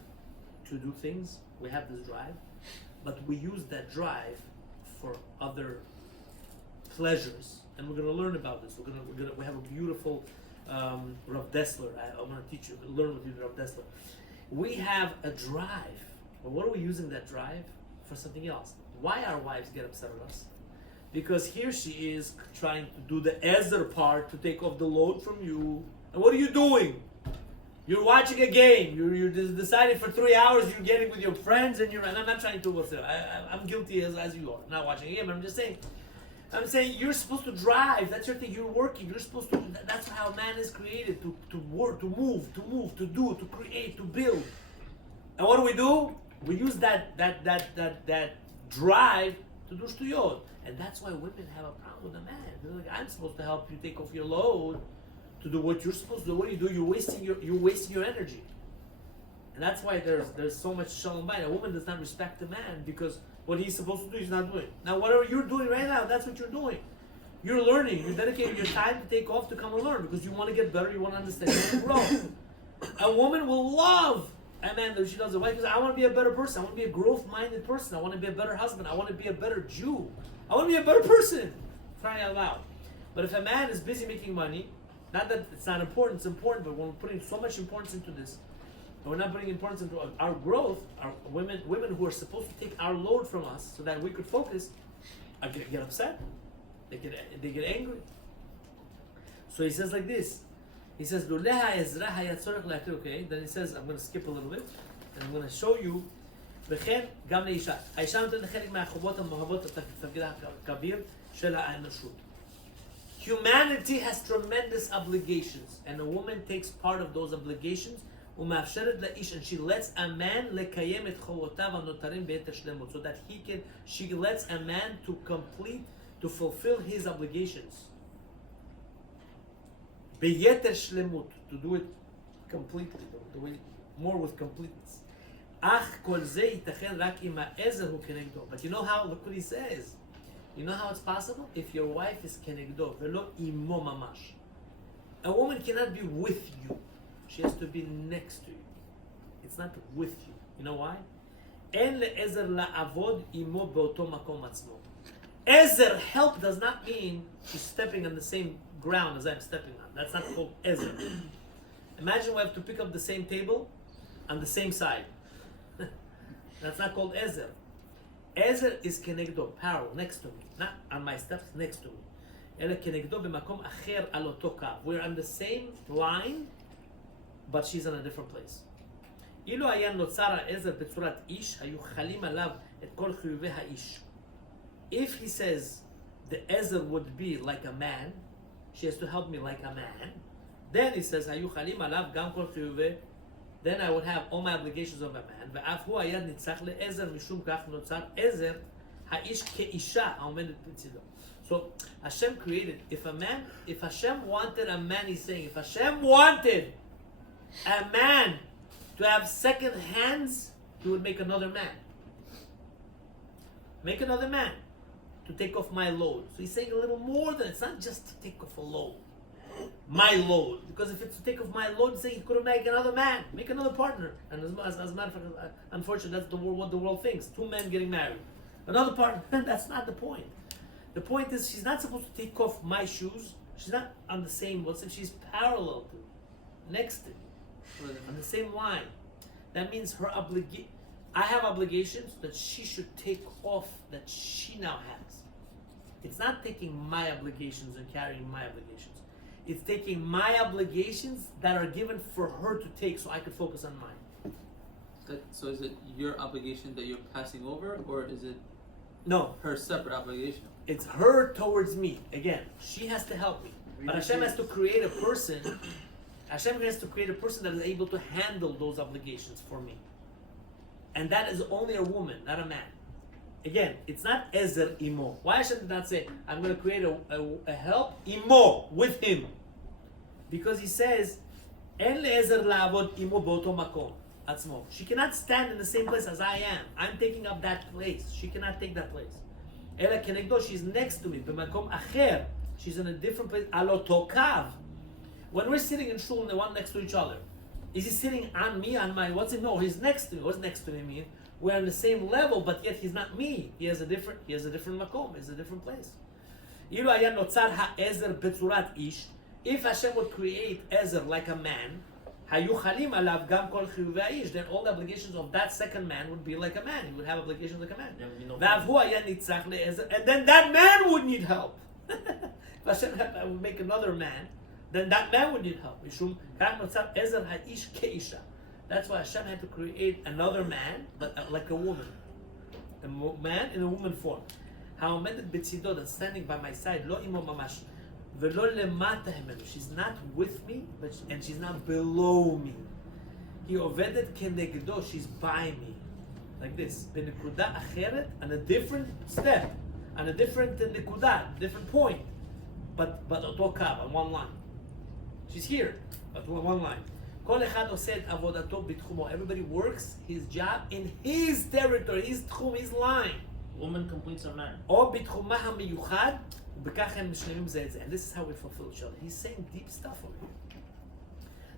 to do things. We have this drive, but we use that drive for other pleasures. And we're going to learn about this. We have a beautiful Rav Dessler. I'm going to teach you, learn with you, Rav Dessler. We have a drive, but what are we using that drive for? Something else. Why our wives get upset at us? Because here she is trying to do the Ezer part to take off the load from you. And what are you doing? You're watching a game. You're deciding for 3 hours. You're getting with your friends, and I'm not trying to. I'm guilty as you are. I'm not watching a game. But I'm just saying. I'm saying you're supposed to drive. That's your thing. You're working. You're supposed to. That's how a man is created: to work, to move, to do, to create, to build. And what do? We use that drive to do shtuyot. And that's why women have a problem with a man. They're like, I'm supposed to help you take off your load to do what you're supposed to do. What do? You're wasting your energy. And that's why there's so much shalom bayit. A woman does not respect a man because what he's supposed to do, he's not doing. Now, whatever you're doing right now, that's what you're doing. You're learning. You're dedicating your time to take off to come and learn because you want to get better. You want to understand. You want to grow. A woman will love a man that she does. A wife because I want to be a better person. I want to be a growth-minded person. I want to be a better husband. I want to be a better Jew. I want to be a better person. Crying out loud. But if a man is busy making money, not that it's not important, it's important, but when we're putting so much importance into this, and we're not putting importance into our growth, our women who are supposed to take our load from us so that we could focus, get upset. They get angry. So he says like this. He says, okay, then he says, I'm going to skip a little bit, and I'm going to show you וכן גם לאישה. האישה נותנת חלק מהחובות המוהבות לתפקיד הכביר של האנושות. Humanity has tremendous obligations, and a woman takes part of those obligations, ומאפשרת לאיש, and she lets a man לקיים את חובותיו הנותרים ביתר שלמות, so that she lets a man to fulfill his obligations. ביתר שלמות, to do it completely, do it more with completeness. אך כל זה ייתכן רק אם העזר הוא כנגדו. But you know how, look what he says. You know how it's possible? If your wife is כנגדו ולא עמו ממש. A woman cannot be with you. She has to be next to you. It's not with you. You know why? אין לעזר לעבוד עמו באותו מקום עצמו. עזר, help, does not mean she's stepping on the same ground as I'm stepping on. That's not called עזר. Imagine we have to pick up the same table on the same side. That's not called Ezer. Ezer is kenegdo, parallel, next to me. Not on my steps, next to me. Ela kenegdo b'makom acher al oto kav. We're on the same line, but she's in a different place. אילו היה נוצר העזר בצורת איש, היו חלים עליו את כל חיובי האיש. If he says the Ezer would be like a man, she has to help me like a man, then he says, היו חלים עליו גם כל חיובי, then I would have all my obligations of a man. ואף הוא היד ניצח לעזר, משום כך נוצר עזר, האיש כאישה העומדת בצידו. So Hashem created, if Hashem wanted a man, he's saying, if Hashem wanted a man to have second hands, he would make another man. Make another man to take off my load. So he's saying a little more than, it's not just to take off a load. My load, because if it's to take off my load, say he could have made another man, make another partner. And as a matter of fact, unfortunately, that's what the world thinks. 2 men getting married, another partner. That's not the point. The point is she's not supposed to take off my shoes. She's not on the same. She's parallel to, next to me, on the same line. That means her I have obligations that she should take off that she now has. It's not taking my obligations and carrying my obligations. It's taking my obligations that are given for her to take so I could focus on mine. So is it your obligation that you're passing over, or is it No, her separate obligation? it's her towards me. Again, she has to help me. But Hashem has to create a person, Hashem has to create a person that is able to handle those obligations for me. And that is only a woman, not a man. Again, it's not Ezer Imo. Why Hashem did not say, I'm going to create a help Imo, with him? Because he says, En le'ezer la'avod imo bo'oto makom atzmo. She cannot stand in the same place as I am. I'm taking up that place. She cannot take that place. Ela kenegdo, she's next to me. B'makom acher. She's in a different place. Aloto kav. When we're sitting in shul and they're one next to each other, is he sitting on me, on my, what's it? No, he's next to me. What's next to me mean? We're on the same level, but yet he's not me. He has a different makom. He has a different place. Ilu haya notzar ha'ezer betzurat ish. If Hashem would create Ezer like a man, hayu chalim alav gam kol chiyuvei ha'ish, then all the obligations of that second man would be like a man. He would have obligations like a man. V'avhu haya nitzach le'ezer, and then that man would need help. If Hashem would make another man, then that man would need help. Mishum kach notzar Ezer ha'ish ke'isha. That's why Hashem had to create another man, but like a woman. A man in a woman form. Ha'omedet b'tzido, that's standing by my side, lo imo mamash. She's not with me, and she's not below me. He ovedet kenegdo, she's by me. Like this. Benekuda acheret, on a different step, on a different nekuda, different point. But oto kav, on one line. She's here, but on one line. Kol echad osed avodato bitchumo. Everybody works his job in his territory, his tchum, his line. Woman completes a man. O bitchuma hamiyuchad. And this is how we fulfill each other. He's saying deep stuff over here.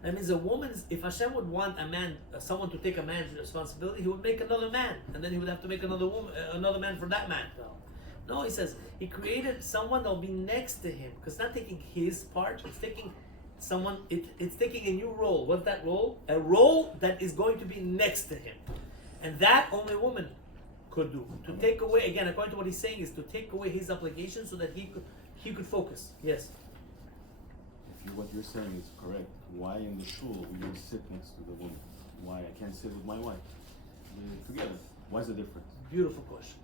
That means a woman, if Hashem would want a man, someone to take a man's responsibility, he would make another man, and then he would have to make another woman, another man for that man. No, he says he created someone that will be next to him, because it's not taking his part; it's taking someone. It's taking a new role. What's that role? A role that is going to be next to him, and that only a woman could do. To take away, again, according to what he's saying, is to take away his obligation so that he could focus. Yes. If what you're saying is correct, why in the shul we don't sit next to the woman? Why I can't sit with my wife? We're together. Why is it different? Beautiful question.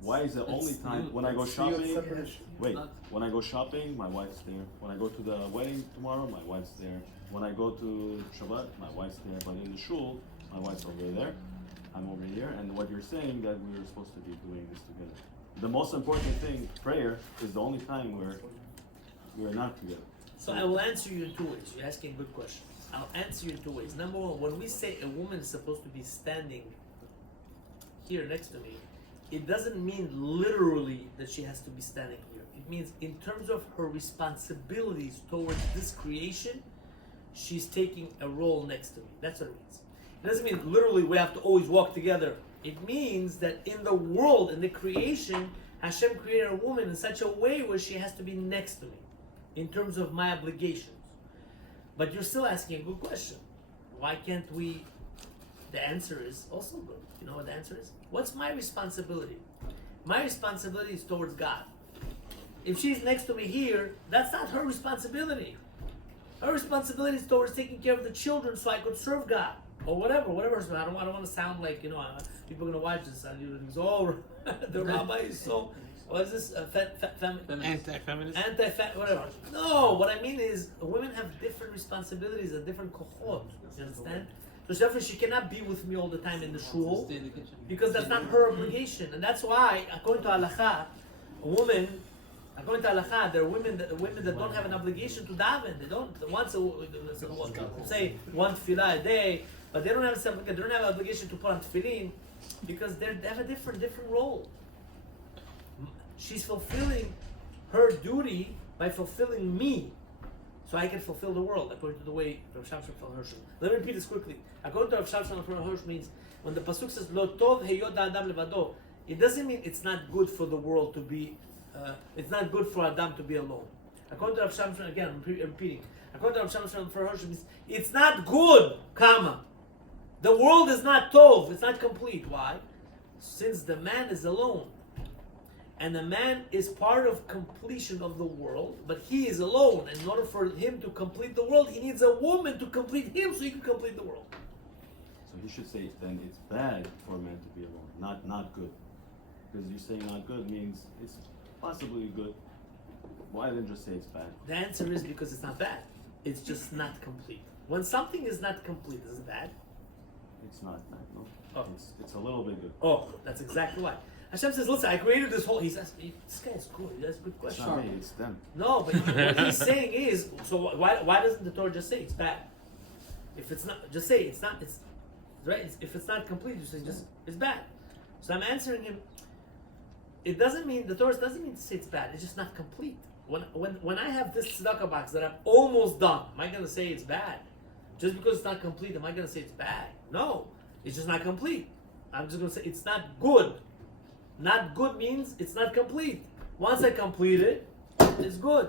Why is the only time when I go shopping? Wait, when I go shopping, my wife's there. When I go to the wedding tomorrow, my wife's there. When I go to Shabbat, my wife's there. But in the shul, my wife's over there. I'm over here, and what you're saying that we were supposed to be doing this together. The most important thing, prayer, is the only time where we're not together. So I will answer you in two ways. You're asking a good question. I'll answer you in two ways. Number one, when we say a woman is supposed to be standing here next to me, it doesn't mean literally that she has to be standing here. It means in terms of her responsibilities towards this creation, she's taking a role next to me. That's what it means. It doesn't mean literally we have to always walk together. It means that in the world, in the creation, Hashem created a woman in such a way where she has to be next to me in terms of my obligations. But you're still asking a good question. Why can't we? The answer is also good. You know what the answer is? What's my responsibility? My responsibility is towards God. If she's next to me here, that's not her responsibility. Her responsibility is towards taking care of the children so I could serve God. Or whatever. I don't want to sound like, people are going to watch this and you think, oh, the rabbi is so, what is this? Anti-feminist? Whatever. No, what I mean is, women have different responsibilities and different kohot. You understand? So therefore, she cannot be with me all the time in the shul because that's not her obligation. And that's why, according to halakha, there are women that don't have an obligation to daven. They don't say one tefillah a day, but they don't have an obligation to put on tefillin because they have a different role. She's fulfilling her duty by fulfilling me, so I can fulfill the world according to the way Rav Shamshon Hirsch. Let me repeat this quickly. According to Rav Shamshon Hirsch means when the pasuk says Lo tov heyod adam levado, it doesn't mean it's not good for the world to be. It's not good for Adam to be alone. According to Rav Shamshon, again, I'm repeating. According to Rav Shamshon Hirsch means it's not good, comma. The world is not tov. It's not complete. Why? Since the man is alone. And the man is part of completion of the world, but he is alone. And in order for him to complete the world, he needs a woman to complete him so he can complete the world. So he should say then it's bad for a man to be alone, not good. Because you saying not good means it's possibly good. Why then just say it's bad? The answer is because it's not bad. it's just not complete. When something is not complete, is it bad? It's not bad, no. Oh. It's a little bit good. Oh, that's exactly why. Hashem says, listen, I created this whole. This guy is good. He has a good It's question. not me, it's them. No, but what he's saying is, so why doesn't the Torah just say it's bad? If it's not, just say it's not. It's right. If it's not complete, you say just it's bad. So I'm answering him. It doesn't mean the Torah doesn't mean to say it's bad. It's just not complete. When I have this tzedakah box that I'm almost done, am I gonna say it's bad? Just because it's not complete, am I gonna say it's bad? No, it's just not complete. I'm just gonna say it's not good. Not good means it's not complete. Once I complete it, it's good.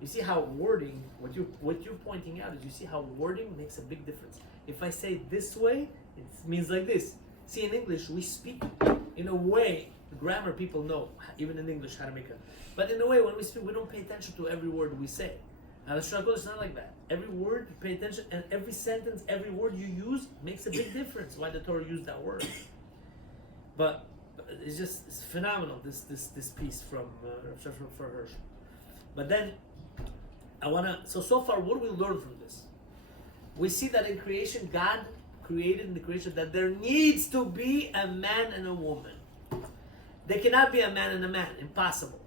You see how wording, what you're pointing out is you see how wording makes a big difference. If I say it this way, it means like this. See, in English, we speak in a way, the grammar people know, even in English, how to make it. But in a way, when we speak, we don't pay attention to every word we say. Now, the struggle is not like that. Every word, you pay attention, and every sentence, every word you use makes a big difference. Why the Torah used that word. But it's phenomenal, this piece from Hirsch. But then, so far, what do we learn from this? We see that in creation, God created in the creation that there needs to be a man and a woman. There cannot be a man and a man, impossible.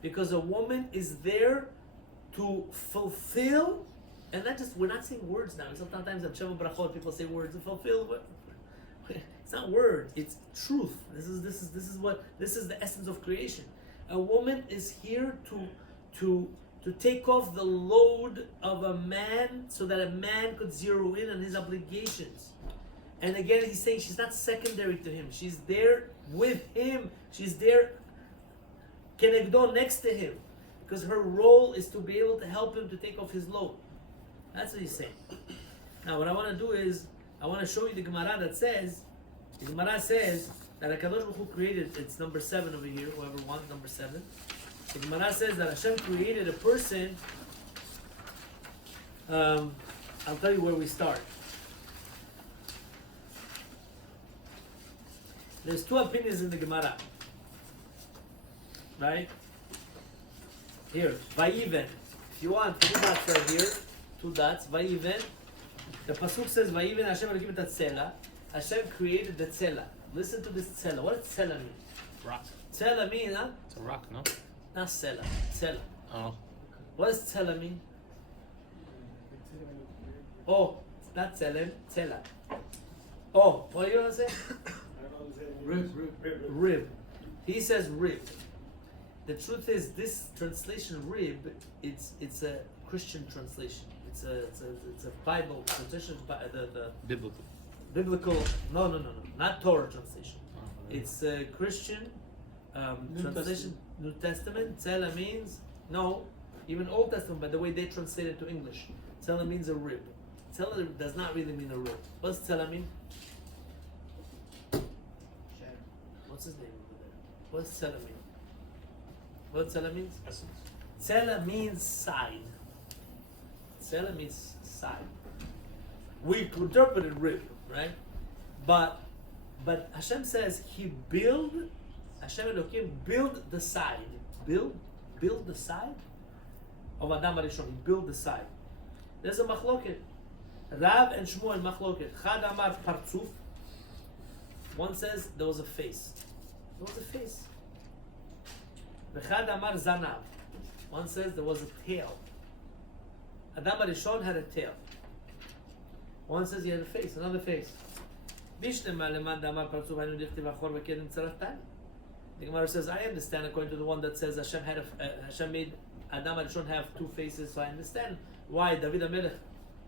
Because a woman is there to fulfill, and not just, we're not saying words now. Sometimes at Sheva Brachot, people say words to fulfill. It's not words, it's truth. This is the essence of creation. A woman is here to take off the load of a man so that a man could zero in on his obligations. And again, he's saying she's not secondary to him. She's there with him. She's there, kenegdo, next to him. Because her role is to be able to help him to take off his load. That's what he's saying. Now, what I want to do is, I want to show you the Gemara that says, the Gemara says that HaKadosh Baruch Hu created, it's number 7 over here, whoever wants number 7. The Gemara says that Hashem created a person. I'll tell you where we start. There's 2 opinions in the Gemara. Right? Here, Vayiven. If you want, 2 dots right here. 2 dots, Vayiven. The Pasuk says, Vayiven Hashem Elokim et hatzela. Hashem created the tzela. Listen to this tzela. What does tzela mean? Rock. Tzela mean, huh? It's a rock, no? Not tzela. Tzela. Oh. What does tzela mean? Oh, it's not tzelem, tzela. Oh, what do you want to say? Rib. He says rib. The truth is, this translation rib, it's a Christian translation. It's a Bible translation. The biblical. No, not Torah translation. It's a Christian translation. New Testament. Tzela means no, even Old Testament. By the way, they translate it to English. Tzela means a rib. Tzela does not really mean a rib. What's tzela mean? What's his name over there? What's tzela mean? What tzela means? Tzela means side. Tzela means side. We interpreted rib, right? But Hashem says He Hashem Elokim build the side. Build the side of Adam Arishon. He built the side. There's a machloket. Rav and Shmuel machloket. Chad Amar Partzuf. One says there was a face. There was a face. V'chad Amar Zanav. One says there was a tail. Adam Arishon had a tail. One says he had a face, another face. The Gemara says, I understand according to the one that says Hashem made Adam Arishon have 2 faces, so I understand why David HaMelech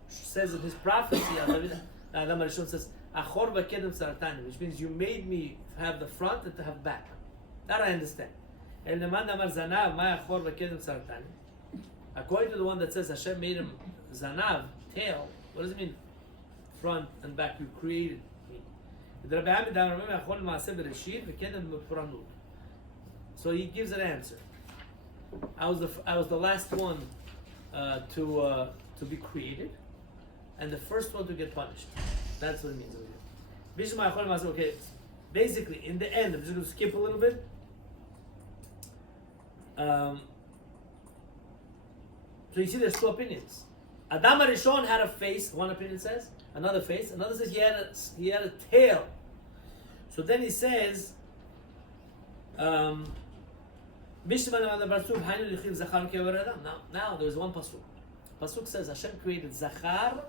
says in his prophecy, Adam Arishon says, Achor v'kedem tzartani, which means you made me have the front and to have back. That I understand. According to the one that says Hashem made him zanav, tail, what does it mean? Front and back, you created me. So he gives an answer. I was the last one to be created, and the first one to get punished. That's what it means over here. Okay, basically, in the end, I'm just going to skip a little bit. So you see, there's 2 opinions. Adam Arishon had a face. One opinion says another face. Another says he had a tail. So then he says, now there was one pasuk. Pasuk says Hashem created Zachar,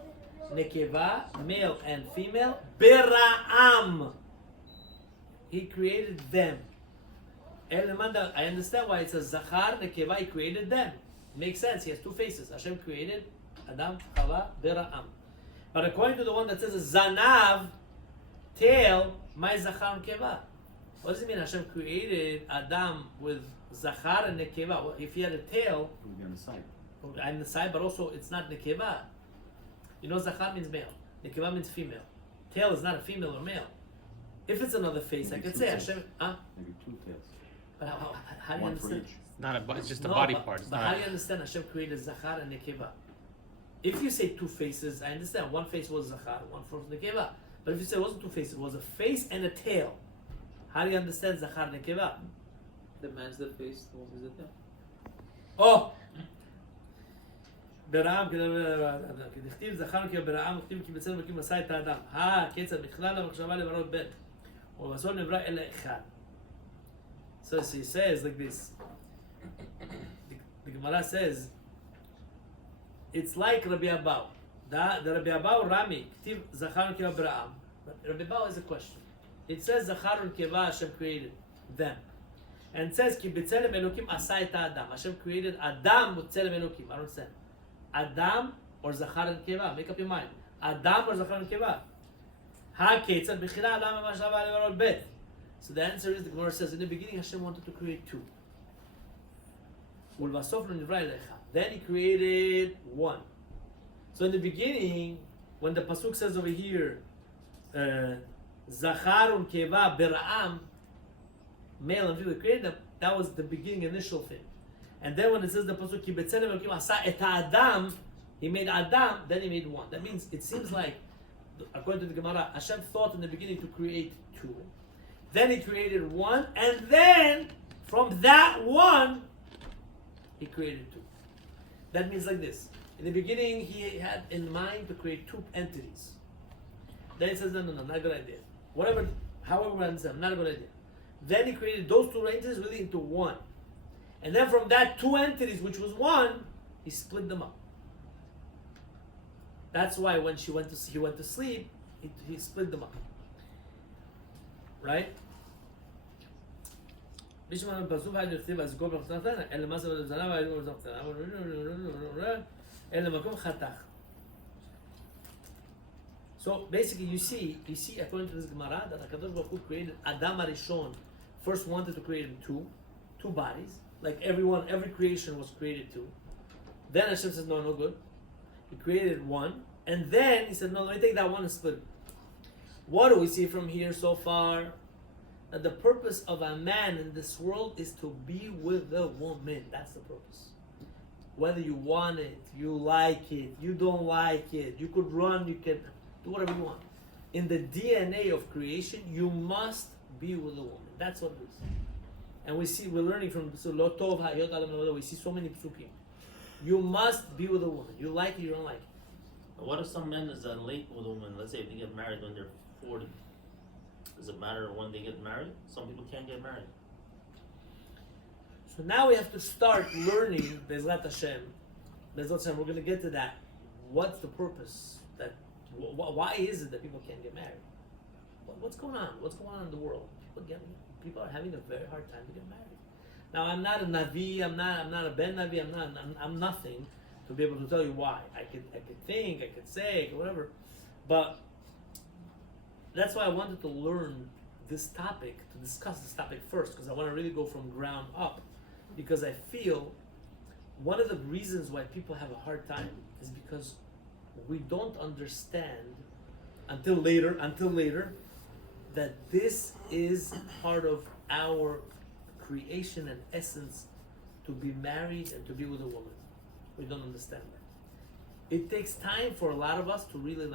Nekeva, male and female, Bera'am. He created them. I understand why it says Zachar, Nekeva, he created them. Makes sense, he has two faces. Hashem created Adam, Chava, Bera'am. But according to the one that says Zanav, tail, my Zachar and Nekeva. What does it mean Hashem created Adam with Zachar and Nekeva? Well, if he had a tail, It would be on the side. on the side, but also it's not Nekeva. You know, Zachar means male. Nekeva means female. Tail is not a female or male. If it's another face, I Maybe could two say tails. Hashem. Huh? Maybe two tails. But how do you One for understand? each. Not a, it's just a No, body but, part. It's But not. how do you understand Hashem created Zachar and Nekeva? If you say two faces, I understand. One face was Zachar, one was Nekeva. But if you say it wasn't two faces, it was a face and a tail. How do you understand Zachar and Nekeva? The man's the face, the woman's the tail. Oh! ברעם, כדכתיב זכרנו כי ברעם, וכתיב כי בצלם אלוקים עשה את האדם. כיצד בכלל המחשבה לברות ב' ובסוף נברא אלא אחד. So he says like this. The Gemara says, it's like Rabbi Abau. The Rabbi Abau Rami, כתיב זכרנו כי ברעם. Rabbi Abau is a question. It says זכרנו כי Hashem created them. And it says, כי בצלם אלוקים עשה את האדם. Hashem created Adam with צלם אלוקים. I don't understand. Adam or Zachar and Keva? Make up your mind. Adam or Zachar and Keva? Ha-ketzad b'chila Adam v'mashava levarot bet. So the answer is, the Gemara says, in the beginning Hashem wanted to create two. Ulvasof lo nivra elecha. Then he created one. So in the beginning, when the pasuk says over here, Zachar and Keva bera'am, male and female created them, that was the beginning, initial thing. And then when it says the pasuk ki b'tzelem elokim asa et Adam, he made Adam, then he made one. That means it seems like, according to the Gemara, Hashem thought in the beginning to create two. Then he created one, and then from that one, he created two. That means like this. In the beginning, he had in mind to create two entities. Then he says, no, not a good idea. Whatever, however we understand, not a good idea. Then he created those two entities really into one. And then from that two entities, which was one, he split them up. That's why when he went to sleep, he split them up. Right? So basically, you see, according to this Gemara, that HaKadosh Baruch Hu created Adam Arishon. First wanted to create two bodies. Like every creation was created two. Then Hashem says, no good. He created one. And then he said, no, let me take that one and split it. What do we see from here so far? That the purpose of a man in this world is to be with a woman. That's the purpose. Whether you want it, you like it, you don't like it, you could run, you can do whatever you want. In the DNA of creation, you must be with a woman. That's what it is. And we're learning from Lo Tov Hayot Adam. We see so many psukim. You must be with a woman. You like it, you don't like it. What if some men is late with a woman? Let's say if they get married when they're 40. Does it matter when they get married? Some people can't get married. So now we have to start learning Bezrat Hashem. Bezrat Hashem, we're going to get to that. What's the purpose? Why is it that people can't get married? What's going on? What's going on in the world? People are having a very hard time to get married. Now, I'm not a Navi, I'm not a Ben Navi, I'm nothing to be able to tell you why. I could think, I could say, whatever. But that's why I wanted to learn this topic, to discuss this topic first, because I want to really go from ground up. Because I feel one of the reasons why people have a hard time is because we don't understand until later that this is part of our creation and essence to be married and to be with a woman. We don't understand that. It takes time for a lot of us to really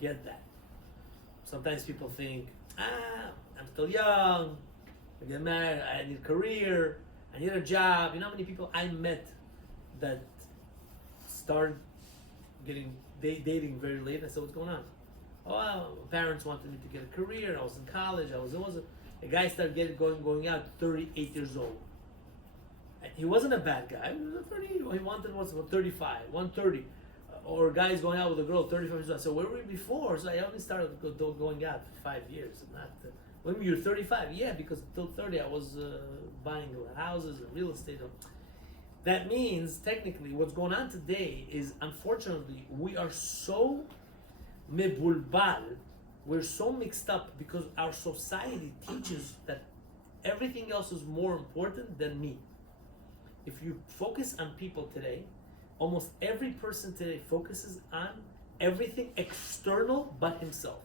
get that. Sometimes people think, I'm still young, I get married, I need a career, I need a job. You know how many people I met that started dating very late. I said, what's going on? Oh, well, my parents wanted me to get a career. I was in college. A guy started going out 38 years old. And he wasn't a bad guy. He was a 30. He wanted 35, 130. Or guys going out with a girl 35 years old. I said, where were you before? So I only started going out for 5 years. Not when you're 35, yeah, because till 30 I was buying houses and real estate. That means technically what's going on today is, unfortunately, we are so mebulbal, we're so mixed up because our society teaches that everything else is more important than me. If you focus on people today, almost every person today focuses on everything external but himself.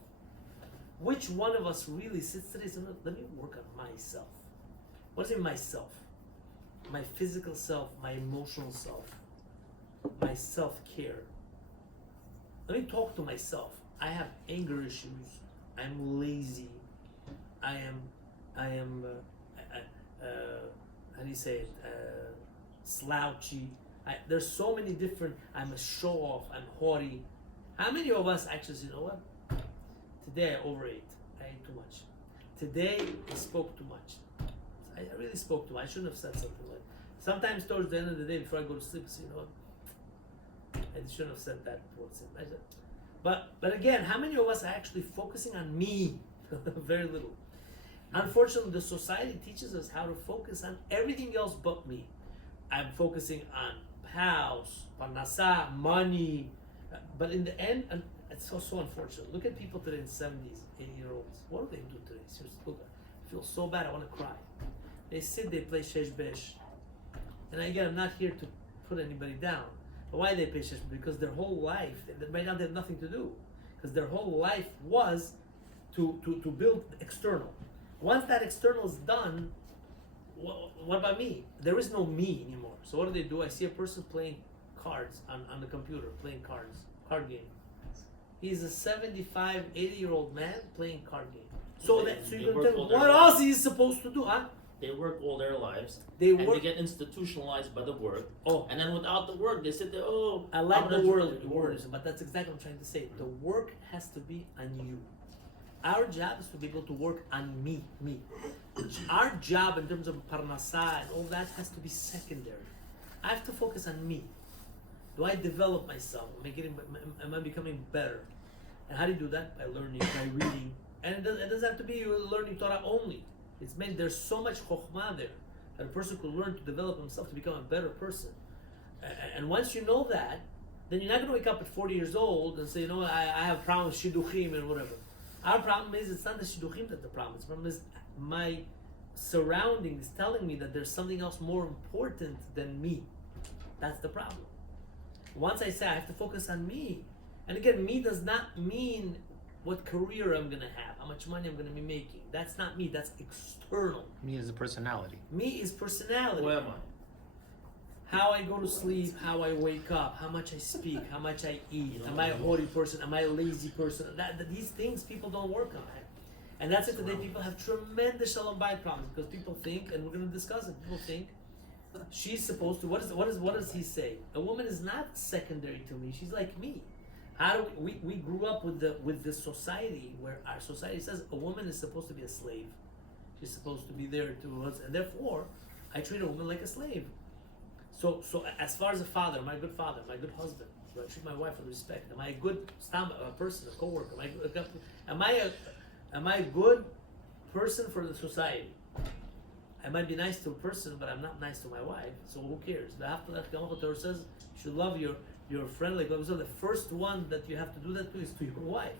Which one of us really sits today and says, let me work on myself? What is it, myself? My physical self, my emotional self, my self-care. Let me talk to myself. I have anger issues. I'm lazy. I am how do you say it? Slouchy. There's so many different. I'm a show-off. I'm haughty. How many of us actually say, you know what? Today I overate. I ate too much. Today I spoke too much. I really spoke too much. I shouldn't have said something like. Sometimes towards the end of the day, before I go to sleep, I say, you know what? I shouldn't have said that towards him. But again, how many of us are actually focusing on me? Very little. Unfortunately, the society teaches us how to focus on everything else but me. I'm focusing on house, parnasa, money, but in the end, and it's so unfortunate. Look at people today in 70s, 80-year-olds. What do they do today? Seriously, look, I feel so bad. I want to cry. They sit, they play shesh besh, and again, I'm not here to put anybody down. But why they play shesh besh? Because their whole life, right now, they have nothing to do, because their whole life was to build external. Once that external is done, what about me? There is no me anymore. So what do? I see a person playing cards on the computer, playing card game. He's a 75, 80-year-old man playing card game. So you can tell me, what else is he supposed to do, huh? They work all their lives. They They get institutionalized by the work. Oh. And then without the work, they sit there, I like the word, but that's exactly what I'm trying to say. The work has to be on you. Our job is to be able to work on me. Our job in terms of parnasa and all that has to be secondary. I have to focus on me. Do I develop myself? Am I becoming better? And how do you do that? By learning, by reading. And it doesn't have to be learning Torah only. It's meant there's so much chokhmah there that a person could learn to develop himself to become a better person. And once you know that, then you're not going to wake up at 40 years old and say, you know, I have a problem with shidduchim and whatever. Our problem is, it's not the shidduchim that's the problem. The problem is my surroundings telling me that there's something else more important than me. That's the problem. Once I say I have to focus on me, and again, me does not mean what career I'm gonna have, how much money I'm gonna be making. That's not me, that's external. Me is a personality. Me is personality. Who am I? How I go to sleep, how I wake up, how much I speak, how much I eat. Am I a haughty person? Am I a lazy person? These things people don't work on. And that's it today. People have tremendous shalom bayit problems because people think, and we're going to discuss it, people think she's supposed to, what does he say? A woman is not secondary to me, she's like me. How do we grew up with this society where our society says a woman is supposed to be a slave. She's supposed to be there to us, and therefore I treat a woman like a slave. So as far as a father, am I a good father? Am I a good husband? Do I treat my wife with respect? Am I a good person, a co-worker? Am I a good person for the society? I might be nice to a person, but I'm not nice to my wife. So who cares? The Torah says you should love your friend like yourself. The first one that you have to do that to is to your wife.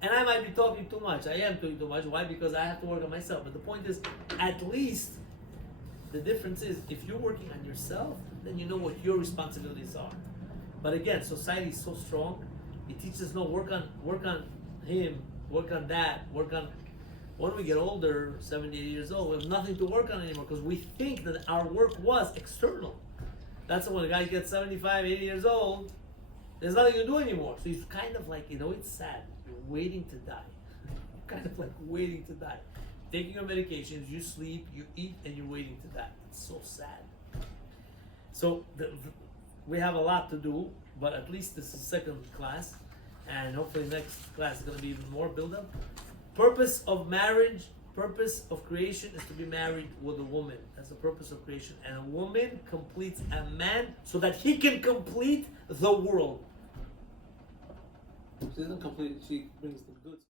And I might be talking too much. I am talking too much. Why? Because I have to work on myself. But the point is, at least the difference is if you're working on yourself, then you know what your responsibilities are. But again, society is so strong. It teaches no work on him, work on that, work on. When we get older, 70, 80 years old, we have nothing to work on anymore because we think that our work was external. That's when a guy gets 75, 80 years old, there's nothing to do anymore. So he's kind of like, it's sad. You're waiting to die. You're kind of like waiting to die. Taking your medications, you sleep, you eat, and you're waiting to die. It's so sad. So we have a lot to do, but at least this is second class, and hopefully next class is going to be even more build up. Purpose of marriage, purpose of creation is to be married with a woman. That's the purpose of creation. And a woman completes a man so that he can complete the world. She doesn't complete. She brings the